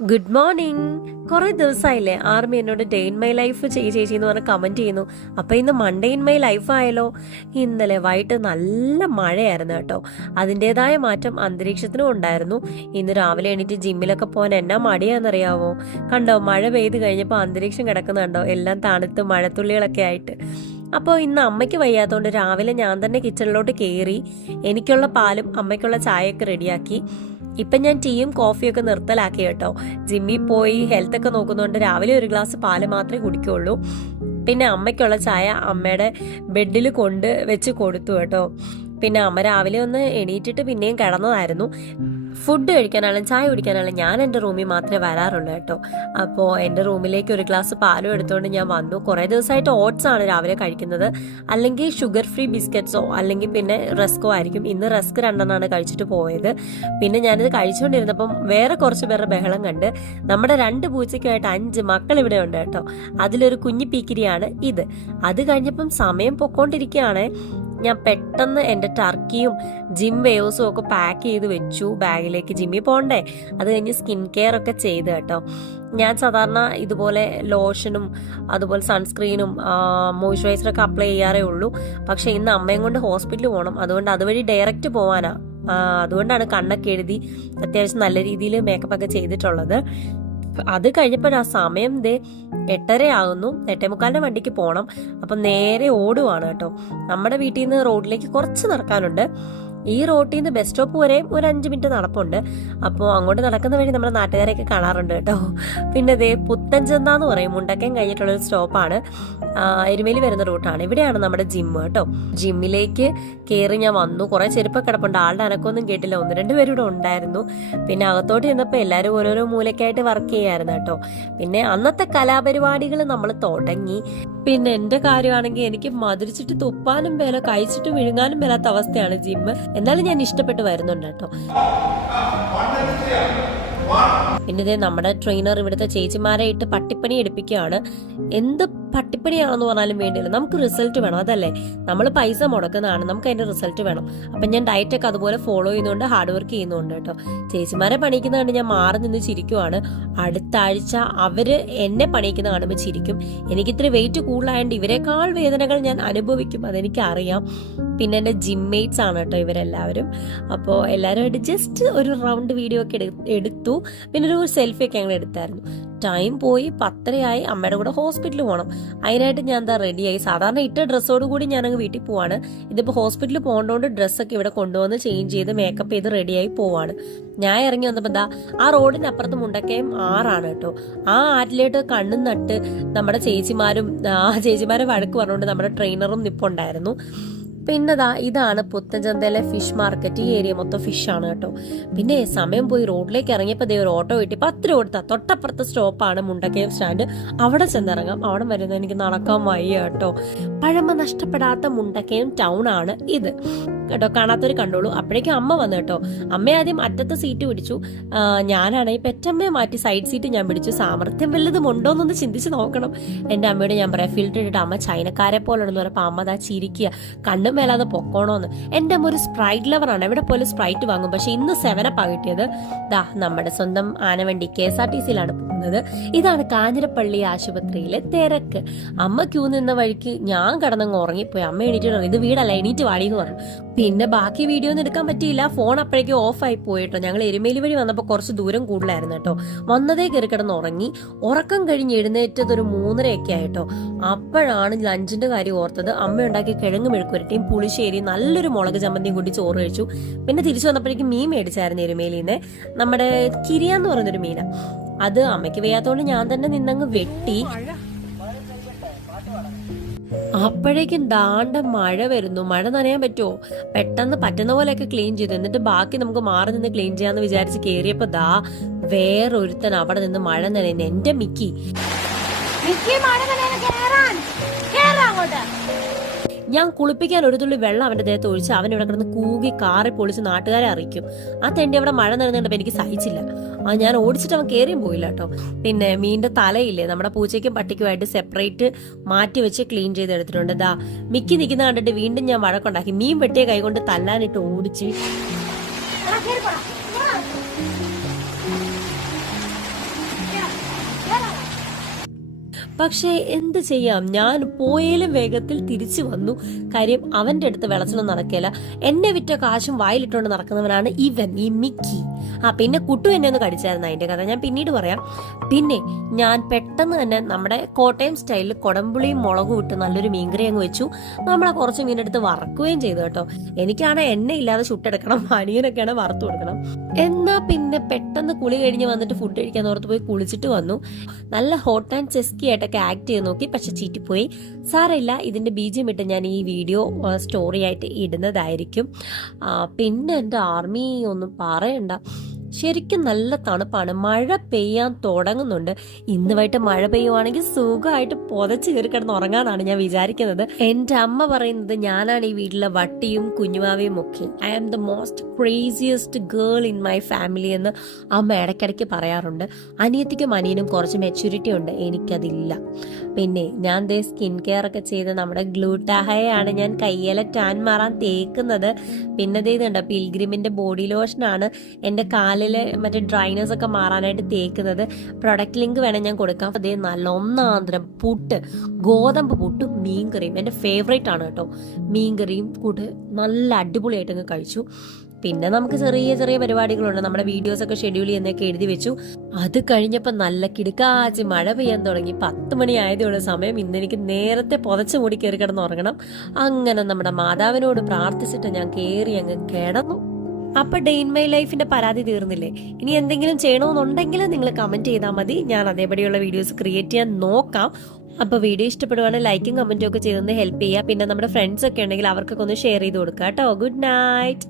Good morning. കുറെ ദിവസമായില്ലേ army എന്നോട് day in my life ചേച്ചി എന്ന് പറഞ്ഞ് കമന്റ് ചെയ്യുന്നു. അപ്പൊ ഇന്ന് മൺഡേ ഇൻ മൈ ലൈഫ് ആയല്ലോ. ഇന്നലെ വൈകിട്ട് നല്ല മഴയായിരുന്നു കേട്ടോ. അതിൻ്റെതായ മാറ്റം അന്തരീക്ഷത്തിനും ഉണ്ടായിരുന്നു. ഇന്ന് രാവിലെ എണീറ്റ് ജിമ്മിലൊക്കെ പോകാൻ എന്നാ മടിയാണെന്നറിയാവോ. കണ്ടോ, മഴ പെയ്ത് കഴിഞ്ഞപ്പോൾ അന്തരീക്ഷം കിടക്കുന്നുണ്ടോ, എല്ലാം തണുത്ത് മഴത്തുള്ളികളൊക്കെ ആയിട്ട്. അപ്പോൾ ഇന്ന് അമ്മയ്ക്ക് വയ്യാത്തതുകൊണ്ട് രാവിലെ ഞാൻ തന്നെ കിച്ചണിലോട്ട് കയറി എനിക്കുള്ള പാലും അമ്മയ്ക്കുള്ള ചായയൊക്കെ റെഡിയാക്കി. ഇപ്പം ഞാൻ ടീയും കോഫിയൊക്കെ നിർത്തലാക്കി കേട്ടോ. ജിമ്മിൽ പോയി ഹെൽത്ത് ഒക്കെ നോക്കുന്നതുകൊണ്ട് രാവിലെ ഒരു ഗ്ലാസ് പാല് മാത്രമേ കുടിക്കുള്ളൂ. പിന്നെ അമ്മയ്ക്കുള്ള ചായ അമ്മയുടെ ബെഡിൽ കൊണ്ട് വെച്ച് കൊടുത്തു കേട്ടോ. പിന്നെ അമ്മ രാവിലെ ഒന്ന് എണീറ്റിട്ട് പിന്നെയും കിടന്നതായിരുന്നു. ഫുഡ് കഴിക്കാനാലും ചായ കുടിക്കാനാലും ഞാൻ എൻ്റെ റൂമിൽ മാത്രമേ വരാറുള്ളൂ കേട്ടോ. അപ്പോൾ എൻ്റെ റൂമിലേക്ക് ഒരു ഗ്ലാസ് പാലും എടുത്തുകൊണ്ട് ഞാൻ വന്നു. കുറേ ദിവസമായിട്ട് ഓട്സ് ആണ് രാവിലെ കഴിക്കുന്നത്, അല്ലെങ്കിൽ ഷുഗർ ഫ്രീ ബിസ്ക്കറ്റ്സോ അല്ലെങ്കിൽ പിന്നെ റസ്കോ ആയിരിക്കും. ഇന്ന് റസ്ക് 2 കഴിച്ചിട്ട് പോയത്. പിന്നെ ഞാനിത് കഴിച്ചുകൊണ്ടിരുന്നപ്പം വേറെ കുറച്ച് പേരുടെ ബഹളം കണ്ട്. നമ്മുടെ 2 പൂച്ചയ്ക്കുമായിട്ട് 5 മക്കൾ ഇവിടെ ഉണ്ട് കേട്ടോ. അതിലൊരു കുഞ്ഞി പീക്കിരിയാണ് ഇത്. അത് കഴിഞ്ഞപ്പം സമയം പൊക്കോണ്ടിരിക്കുകയാണ്. ഞാൻ പെട്ടെന്ന് എൻ്റെ ടർക്കിയും ജിം വെയേഴ്സും ഒക്കെ പാക്ക് ചെയ്ത് വെച്ചു ബാഗിലേക്ക്. ജിമ്മിൽ പോകണ്ടേ, അത് കഴിഞ്ഞ് സ്കിൻ കെയർ ഒക്കെ ചെയ്ത് കേട്ടോ. ഞാൻ സാധാരണ ഇതുപോലെ ലോഷനും അതുപോലെ സൺസ്ക്രീനും മോയ്സ്ചറൈസറൊക്കെ അപ്ലൈ ചെയ്യാറേ ഉള്ളൂ. പക്ഷെ ഇന്ന് അമ്മയും കൊണ്ട് ഹോസ്പിറ്റലിൽ പോകണം, അതുകൊണ്ട് അതുവഴി ഡയറക്റ്റ് പോവാനാ. അതുകൊണ്ടാണ് കണ്ണൊക്കെ എഴുതി അത്യാവശ്യം നല്ല രീതിയിൽ മേക്കപ്പ് ഒക്കെ ചെയ്തിട്ടുള്ളത്. അത് കഴിഞ്ഞപ്പോൾ ആ സമയം 8:30 ആകുന്നു. 8:45 വണ്ടിക്ക് പോകണം. അപ്പം നേരെ ഓടുവാണ് കേട്ടോ. നമ്മുടെ വീട്ടിൽ നിന്ന് റോഡിലേക്ക് കുറച്ച് നടക്കാനുണ്ട്. ഈ റോട്ടിൽ നിന്ന് ബസ് സ്റ്റോപ്പ് വരെയും ഒരു 5 മിനിറ്റ് നടപ്പുണ്ട്. അപ്പോൾ അങ്ങോട്ട് നടക്കുന്ന വഴി നമ്മുടെ നാട്ടുകാരെയൊക്കെ കാണാറുണ്ട് കേട്ടോ. പിന്നെ പുത്തൻചന്ത പറയും, മുണ്ടക്കയം കഴിഞ്ഞിട്ടുള്ളൊരു സ്റ്റോപ്പാണ്. എരുമേലി വരുന്ന റൂട്ടാണ്. ഇവിടെയാണ് നമ്മുടെ ജിമ്മ് കേട്ടോ. ജിമ്മിലേക്ക് കയറി ഞാൻ വന്നു. കുറേ ചെരുപ്പൊക്കെ കിടപ്പുണ്ട്. ആളുടെ അനക്കൊന്നും കേട്ടില്ല. 1-2 പേര് ഇവിടെ ഉണ്ടായിരുന്നു. പിന്നെ അകത്തോട്ട് ചെന്നപ്പോൾ എല്ലാവരും ഓരോരോ മൂലക്കായിട്ട് വർക്ക് ചെയ്യായിരുന്നു കേട്ടോ. പിന്നെ അന്നത്തെ കലാപരിപാടികൾ നമ്മൾ തുടങ്ങി. പിന്നെ എൻ്റെ കാര്യമാണെങ്കിൽ എനിക്ക് മധുരിച്ചിട്ട് തുപ്പാനും മേല കഴിച്ചിട്ട് വിഴുങ്ങാനും മേലാത്ത അവസ്ഥയാണ് ജിമ്മ്. എന്നാലും ഞാൻ ഇഷ്ടപ്പെട്ട് വരുന്നുണ്ട് കേട്ടോ. പിന്നെ നമ്മുടെ ട്രെയിനർ ഇവിടുത്തെ ചേച്ചിമാരെ ഇട്ട് പട്ടിപ്പണി എടുപ്പിക്കുകയാണ്. എന്ത് പട്ടിപ്പണിയാണെന്ന് പറഞ്ഞാലും വേണ്ടിയില്ല, നമുക്ക് റിസൾട്ട് വേണം. അതല്ലേ, നമ്മൾ പൈസ മുടക്കുന്നതാണ്, നമുക്ക് അതിന്റെ റിസൾട്ട് വേണം. അപ്പം ഞാൻ ഡയറ്റൊക്കെ അതുപോലെ ഫോളോ ചെയ്യുന്നുണ്ട്, ഹാർഡ് വർക്ക് ചെയ്യുന്നുണ്ട് കേട്ടോ. ചേച്ചിമാരെ പണിക്കുന്ന കണ്ട് ഞാൻ മാറി നിന്ന് ചിരിക്കുവാണ്. അടുത്ത ആഴ്ച അവര് എന്നെ പണിയിക്കുന്ന കാണുമ്പോൾ ചിരിക്കും. എനിക്കിത്ര വെയിറ്റ് കൂടുതലായതുകൊണ്ട് ഇവരെക്കാൾ വേദനകൾ ഞാൻ അനുഭവിക്കും, അതെനിക്ക് അറിയാം. പിന്നെ എൻ്റെ ജിമ്മേറ്റ്സ് ആണ് കേട്ടോ ഇവരെല്ലാവരും. അപ്പോൾ എല്ലാവരുമായിട്ട് ജസ്റ്റ് ഒരു റൗണ്ട് വീഡിയോ ഒക്കെ എടുത്തു. പിന്നെ ഒരു സെൽഫി ഒക്കെ ഞങ്ങൾ എടുത്തായിരുന്നു. ടൈം പോയി 10:30 അമ്മയുടെ കൂടെ ഹോസ്പിറ്റലിൽ പോകണം. അതിനായിട്ട് ഞാൻ എന്താ റെഡിയായി. സാധാരണ ഇട്ട ഡ്രസ്സോട് കൂടി ഞാനങ്ങ് വീട്ടിൽ പോവാണ്. ഇതിപ്പോൾ ഹോസ്പിറ്റലിൽ പോകേണ്ടതുകൊണ്ട് ഡ്രസ്സൊക്കെ ഇവിടെ കൊണ്ടുവന്ന് ചേഞ്ച് ചെയ്ത് മേക്കപ്പ് ചെയ്ത് റെഡിയായി പോവാണ്. ഞാൻ ഇറങ്ങി വന്നപ്പോൾ ആ റോഡിനപ്പുറത്ത് മുണ്ടക്കയം ആറാണ് കേട്ടോ. ആ ആറ്റിലോട്ട് കണ്ണും നട്ട് നമ്മുടെ ചേച്ചിമാരെ വഴക്ക് പറഞ്ഞുകൊണ്ട് നമ്മുടെ ട്രെയിനറും നിപ്പുണ്ടായിരുന്നു. പിന്നെ ഇതാണ് പുത്തൻചന്തയിലെ ഫിഷ് മാർക്കറ്റ്. ഈ ഏരിയ മൊത്തം ഫിഷാണ് കേട്ടോ. പിന്നെ സമയം പോയി റോഡിലേക്ക് ഇറങ്ങിയപ്പോൾ ഒരു ഓട്ടോ കിട്ടി. 10 രൂപ കൊടുത്താൽ തൊട്ടപ്പുറത്തെ സ്റ്റോപ്പാണ് മുണ്ടക്കയം സ്റ്റാൻഡ്. അവിടെ ചെന്നിറങ്ങാം. അവിടെ വരുന്നത് എനിക്ക് നടക്കാൻ വയ്യ കേട്ടോ. പഴമ നഷ്ടപ്പെടാത്ത മുണ്ടക്കയം ടൗൺ ആണ് ഇത് കേട്ടോ. കാണാത്തൊരു കണ്ടോളൂ. അപ്പോഴേക്കും അമ്മ വന്നു കേട്ടോ. അമ്മ ആദ്യം അറ്റത്തെ സീറ്റ് പിടിച്ചു. ഞാനാണെങ്കിൽ പെറ്റമ്മയെ മാറ്റി സൈഡ് സീറ്റ് ഞാൻ പിടിച്ചു. സാമർത്ഥ്യം വല്ലതും ഉണ്ടോന്നൊന്ന് ചിന്തിച്ച് നോക്കണം. എൻ്റെ അമ്മയോട് ഞാൻ പറയാം, ഫിൽറ്റർ ഇട്ടിട്ട് അമ്മ ചൈനക്കാരെ പോലെയാണെന്ന് പറഞ്ഞപ്പോൾ അമ്മ ചിരിക്കുക, കണ്ണും മേലാതെ പൊക്കോണോന്ന്. എൻ്റെ അമ്മ ഒരു സ്പ്രൈറ്റ് ലവറാണ്. എവിടെ പോലും സ്പ്രൈറ്റ് വാങ്ങും. പക്ഷെ ഇന്ന് 7 കിട്ടിയത്. നമ്മുടെ സ്വന്തം ആനവണ്ടി KSRTCയിലാണ് പോകുന്നത്. ഇതാണ് കാഞ്ഞിരപ്പള്ളി ആശുപത്രിയിലെ തിരക്ക്. അമ്മ ക്യൂ നിന്ന വഴിക്ക് ഞാൻ കിടന്നങ്ങ് ഉറങ്ങിപ്പോയി. അമ്മ എണീറ്റ് ഇത് വീടല്ല, എണീറ്റ് വാടിയെന്ന് പറഞ്ഞു. പിന്നെ ബാക്കി വീഡിയോ ഒന്നും എടുക്കാൻ പറ്റിയില്ല. ഫോൺ അപ്പോഴേക്കും ഓഫായി പോയിട്ടോ. ഞങ്ങൾ എരുമേലി വഴി വന്നപ്പോൾ കുറച്ച് ദൂരം കൂടുതലായിരുന്നു കേട്ടോ. വന്നതേ കയറി കിടന്ന് ഉറങ്ങി. ഉറക്കം കഴിഞ്ഞ് എഴുന്നേറ്റത് ഒരു 3:30 ആയിട്ടോ. അപ്പോഴാണ് ലഞ്ചിന്റെ കാര്യം ഓർത്തത്. അമ്മ ഉണ്ടാക്കി കിഴങ്ങ് മെഴുക്കുരട്ടിയും പുളിശ്ശേരി നല്ലൊരു മുളക് ചമ്മന്തിയും കൂടി ചോറ് കഴിച്ചു. പിന്നെ തിരിച്ചു വന്നപ്പോഴേക്കും മീൻ മേടിച്ചായിരുന്നു എരുമേലിന്ന്. നമ്മുടെ കിരിയാന്ന് പറയുന്നൊരു മീനാ. അത് അമ്മയ്ക്ക് വയ്യാത്തോണ്ട് ഞാൻ തന്നെ നിന്നങ്ങ് വെട്ടി. അപ്പോഴേക്കും മഴ വരുന്നു. മഴ നനയാൻ പറ്റുമോ? പെട്ടെന്ന് പറ്റുന്ന പോലെയൊക്കെ ക്ലീൻ ചെയ്തു. എന്നിട്ട് ബാക്കി നമുക്ക് മാറി നിന്ന് ക്ലീൻ ചെയ്യാന്ന് വിചാരിച്ച് കേറിയപ്പോ വേറൊരുത്തൻ അവിടെ നിന്ന് മഴ നനയുന്നു. എന്റെ മിക്കി ഞാൻ കുളിപ്പിക്കാൻ ഒരു തുള്ളി വെള്ളം അവന്റെ ദേഹത്ത് ഒഴിച്ച് അവൻ ഇവിടെ കിടന്ന് കൂകി കാറി പൊളിച്ച് നാട്ടുകാരെ അറിയിക്കും. ആ തെണ്ടി അവിടെ മഴ നനഞ്ഞപ്പോൾ എനിക്ക് സഹിച്ചില്ല. ഞാൻ ഓടിച്ചിട്ട് അവൻ കയറിയും പോയില്ല കേട്ടോ. പിന്നെ മീനിന്റെ തലയില്ലേ, നമ്മുടെ പൂച്ചയ്ക്കും പട്ടിക്കുമായിട്ട് സെപ്പറേറ്റ് മാറ്റി വെച്ച് ക്ലീൻ ചെയ്തെടുത്തിട്ടുണ്ട്. മിക്കി നിൽക്കുന്ന കണ്ടിട്ട് വീണ്ടും ഞാൻ വഴക്കുണ്ടാക്കി. മീൻ വെട്ടിയ കൈകൊണ്ട് തല്ലാനിട്ട് ഓടിച്ച് പക്ഷേ എന്ത് ചെയ്യാം, ഞാൻ പോയാലും വേഗത്തിൽ തിരിച്ചു വന്നു. കാര്യം അവന്റെ അടുത്ത് വെളച്ചൊന്നും നടക്കില്ല. എന്നെ വിറ്റ കാശും വായിലിട്ടുകൊണ്ട് നടക്കുന്നവനാണ് ഇവൻ, ഈ മിക്കി. പിന്നെ കുട്ടു എന്നെ ഒന്ന് കടിച്ചായിരുന്നു. അതിന്റെ കഥ ഞാൻ പിന്നീട് പറയാം. പിന്നെ ഞാൻ പെട്ടെന്ന് തന്നെ നമ്മുടെ കോട്ടയം സ്റ്റൈലിൽ കൊടമ്പുളിയും മുളകും ഇട്ട് നല്ലൊരു മീൻകറി അങ്ങ് വെച്ചു. നമ്മളെ കുറച്ച് മീനെടുത്ത് വറക്കുകയും ചെയ്തു കേട്ടോ. എനിക്കാണ് എണ്ണ ഇല്ലാതെ ചുട്ടെടുക്കണം, അനിയനൊക്കെയാണ് വറുത്തു കൊടുക്കണം. എന്നാ പിന്നെ പെട്ടെന്ന് കുളി കഴിഞ്ഞ് വന്നിട്ട് ഫുഡ് കഴിക്കാൻ ഓർത്ത് പോയി കുളിച്ചിട്ട് വന്നു. നല്ല ഹോട്ട് ആൻഡ് ചെസ്കി ആയിട്ടൊക്കെ ആക്ട് ചെയ്ത് നോക്കി, പക്ഷെ ചീറ്റിപ്പോയി. സാരമില്ല, ഇതിന്റെ ബീജം ഇട്ട് ഞാൻ ഈ വീഡിയോ സ്റ്റോറി ആയിട്ട് ഇടുന്നതായിരിക്കും. പിന്നെ എൻ്റെ ആർമി ഒന്നും പറയണ്ട, ശരിക്കും നല്ല തണുപ്പാണ്. മഴ പെയ്യാൻ തുടങ്ങുന്നുണ്ട്. ഇന്ന് വൈകിട്ട് മഴ പെയ്യുവാണെങ്കിൽ സുഖമായിട്ട് പുതച്ച് കയറി കിടന്ന് ഉറങ്ങാന്നാണ് ഞാൻ വിചാരിക്കുന്നത്. എൻ്റെ അമ്മ പറയുന്നത് ഞാനാണ് ഈ വീട്ടിലെ വട്ടിയും കുഞ്ഞുമാവയും ഒക്കെ. I am the most craziest girl in my family എന്ന് അമ്മ ഇടയ്ക്കിടയ്ക്ക് പറയാറുണ്ട്. അനിയത്തിക്കും അനിയനും കുറച്ച് മെച്യൂരിറ്റി ഉണ്ട്, എനിക്കതില്ല. പിന്നെ ഞാൻ ദേ സ്കിൻ കെയർ ഒക്കെ ചെയ്ത് നമ്മുടെ ഗ്ലൂട്ടാഹയാണ് ഞാൻ കയ്യിലെ ടാൻ മാറാൻ തേക്കുന്നത്. പിന്നെ ഇതുണ്ട് പിൽഗ്രിമിന്റെ ബോഡി ലോഷനാണ് എൻ്റെ കാലിലെ മറ്റേ ഡ്രൈനസ് ഒക്കെ മാറാനായിട്ട് തേക്കുന്നത്. പ്രൊഡക്റ്റ് ലിങ്ക് വേണം ഞാൻ കൊടുക്കാം. അതേ നല്ല ഒന്നാന്തരം പുട്ട്, ഗോതമ്പ് പുട്ടും മീൻകറിയും എൻ്റെ ഫേവറേറ്റ് ആണ് കേട്ടോ. മീൻകറിയും കൂട്ട് നല്ല അടിപൊളിയായിട്ട് അങ്ങ് കഴിച്ചു. പിന്നെ നമുക്ക് ചെറിയ ചെറിയ പരിപാടികളുണ്ട്. നമ്മുടെ വീഡിയോസ് ഒക്കെ ഷെഡ്യൂൾ ചെയ്യുന്നതൊക്കെ എഴുതി വെച്ചു. അത് കഴിഞ്ഞപ്പോൾ നല്ല കിടുക്കാച്ചി മഴ പെയ്യാൻ തുടങ്ങി. 10 മണി ആയതേ ഉള്ള സമയം. ഇന്ന് എനിക്ക് നേരത്തെ പുതച്ച് മൂടി കയറി കിടന്ന് ഉറങ്ങണം. അങ്ങനെ നമ്മുടെ മാതാവിനോട് പ്രാർത്ഥിച്ചിട്ട് ഞാൻ കയറി അങ്ങ് കിടന്നു. അപ്പൊ ഡേ ഇൻ മൈ ലൈഫിന്റെ പരാതി തീർന്നില്ലേ? ഇനി എന്തെങ്കിലും ചെയ്യണമെന്നുണ്ടെങ്കിൽ നിങ്ങൾ കമന്റ് ചെയ്താൽ മതി. ഞാൻ അതേപടിയുള്ള വീഡിയോസ് ക്രിയേറ്റ് ചെയ്യാൻ നോക്കാം. അപ്പൊ വീഡിയോ ഇഷ്ടപ്പെടുവാണെങ്കിൽ ലൈക്കും കമന്റും ഒക്കെ ചെയ്തൊന്ന് ഹെൽപ്പ് ചെയ്യുക. പിന്നെ നമ്മുടെ ഫ്രണ്ട്സ് ഒക്കെ ഉണ്ടെങ്കിൽ അവർക്കൊക്കെ ഒന്ന് ഷെയർ ചെയ്ത് കൊടുക്കുക കേട്ടോ. Good night.